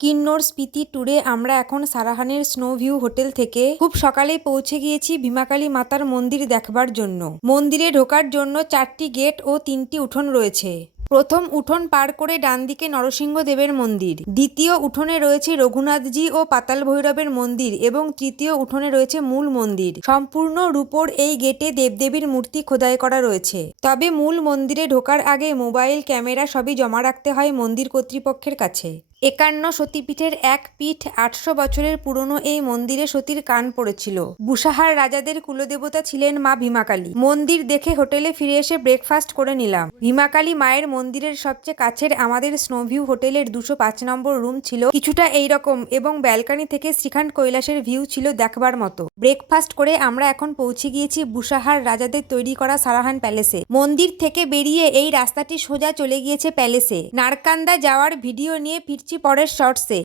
কিন্নর স্পিতি ট্যুরে আমরা এখন সারাহানের স্নো ভিউ হোটেল থেকে খুব সকালেই পৌঁছে গিয়েছি ভীমাকালী মাতার মন্দির দেখবার জন্য। মন্দিরে ঢোকার জন্য চারটি গেট ও তিনটি উঠোন রয়েছে। প্রথম উঠোন পার করে ডান দিকে নরসিংহদেবের মন্দির। দ্বিতীয় উঠোনে রয়েছে রঘুনাথজি ও পাতাল ভৈরবের মন্দির এবং তৃতীয় উঠোনে রয়েছে মূল মন্দির। সম্পূর্ণ রূপোর এই গেটে দেবদেবীর মূর্তি খোদাই করা রয়েছে। তবে মূল মন্দিরে ঢোকার আগে মোবাইল, ক্যামেরা সবই জমা রাখতে হয় মন্দির কর্তৃপক্ষের কাছে। একান্ন সতীপীঠের এক পীঠ আটশো বছরের পুরনো এই মন্দিরে সতীর কান পড়েছিল। বুসাহার রাজাদের কুলদেবতা ছিলেন মা ভীমাকালী। মন্দির দেখে হোটেলে ফিরে এসে ব্রেকফাস্ট করে নিলাম। ভীমাকালী মায়ের মন্দিরের সবচেয়ে কাছের আমাদের স্নোভিউ হোটেলের দুশো পাঁচ নম্বর রুম ছিল কিছুটা এইরকম এবং ব্যালকানি থেকে শ্রীখান্ড কৈলাসের ভিউ ছিল দেখবার মতো। ব্রেকফাস্ট করে আমরা এখন পৌঁছে গিয়েছি বুসাহার রাজাদের তৈরি করা সারাহান প্যালেসে। মন্দির থেকে বেরিয়ে এই রাস্তাটি সোজা চলে গিয়েছে প্যালেসে। নারকান্দা যাওয়ার ভিডিও নিয়ে ফিরছি। পরের শর্টসে।